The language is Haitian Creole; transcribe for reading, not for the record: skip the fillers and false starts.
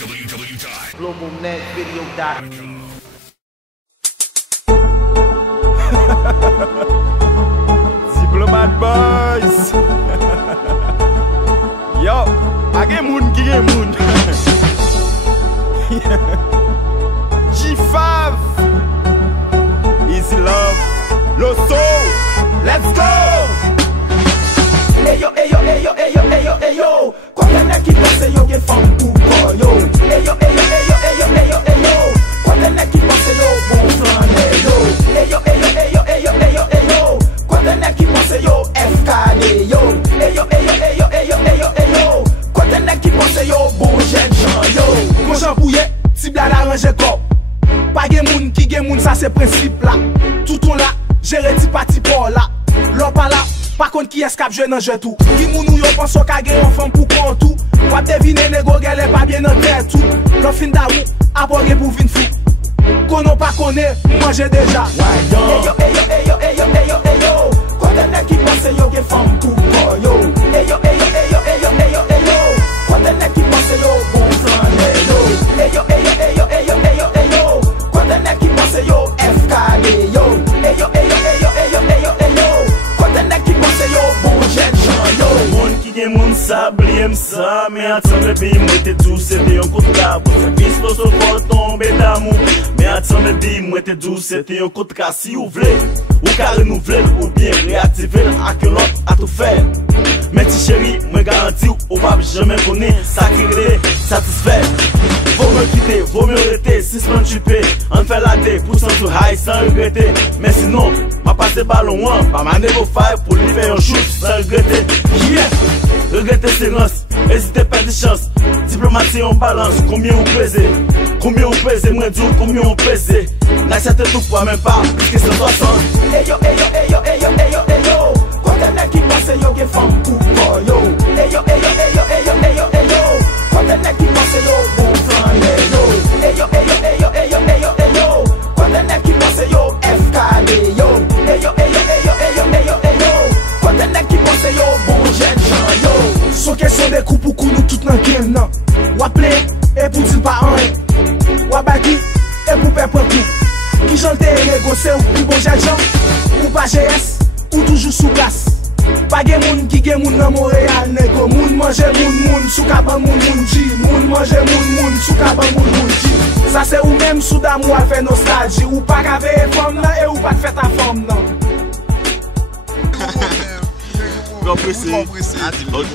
www.globalnetvideo.com. Diplomat boys. Yo, I get moon, get moon. G5, Easy Love, Loso, let's go. Eyo, eyo, eyo, eyo, eyo, eyo. Quand un équipe pense yo get femme pour boy yo. Eyo, eyo, eyo, eyo, eyo, eyo. Quand un équipe pense yo bon flan yo. Eyo, eyo, eyo, eyo, eyo, eyo. Quand un équipe pense yo FKD yo. Eyo, eyo, eyo, eyo, eyo, eyo. Quand un équipe pense yo bon jeune Jean yo. Bon Jean bouillé, si bla l'arrange cop. Pas gen moun qui gen moun, ça c'est principe là. Tout on là, gérer ti parti pour là. L'on pas là. Par contre, qui escape, je n'en jette tout. Qui mounou yo pense au kage en femme pour prendre tout. Wap devine nego gel est pas bien en tête tout. L'on fin d'août, apporter pour vin fou. Konon pas connaît, manger déjà. Eyo, eyo, eyo, eyo, eyo, eyo. Quand un équipe pense yo gen femme pour prendre yo. Eyo, eyo, eyo, eyo, eyo, eyo. Quand un équipe pense yo bon flan yo. Eyo, eyo, eyo, eyo, eyo, eyo. Quand un équipe pense yo FKD yo. Eyo, eyo, eyo, eyo, eyo, eyo. Quand un équipe pense yo bon jet Jean yo. Moun ki gen moun sa bliem sa. Me atan bebi mwete dou sete yon kout ka. Pou se pis so for tombe damou. Me atan bebi mwete dou sete yon kout ka. Si ou vle, ou ka renouveler ou bien réactiver ak yon lot a tout faire. Mais ti chéri, mwen garanti ou pap jamais konen sa ki rele satisfait. Vaut mieux quitter, vaut mieux rester, si se tuper, on fait la dé pour s'en tout high sans regretter. Mais sinon, ma passe ballon one, pas ma never fire pour lui faire un shoot sans regretter. Yeah, regretter c'est rance, hésitez pas de chance. Diplomatie en balance, combien vous pesez? Combien vous pesez, moi dis combien vous pesez? N'acceptez tout pour même pas, plus que 160. Eyo, eyo, eyo, eyo, eyo, eyo. Quand un équipe pense yo get femme pour boy yo. Eyo, eyo, eyo, eyo, eyo, eyo. Quand un équipe pense yo bon flan yo. Eyo, eyo, eyo, eyo, eyo, eyo. Quand un équipe pense yo FKD yo. Eyo, eyo, eyo, eyo, eyo, eyo. Quand un équipe pense yo bon jet Jean yo. Son question de coups pour nous tout dans game nan. Wap play et pour dire pas un. Wap baki et pour perdre coup. Qui j'en t'ai négocié ou bon jet Jean. Ou pas GS ou toujours sous place. Pas gen moun qui gen moun nan Montréal nego. Moun mange moun sous kaban moun ji. Moun mange moun sous kaban moun ji. Ça c'est ou même sous d'amour à faire nostalgie. Ou pas qu'avec femme nan et ou pas fait ta femme nan. Compressé. Ok.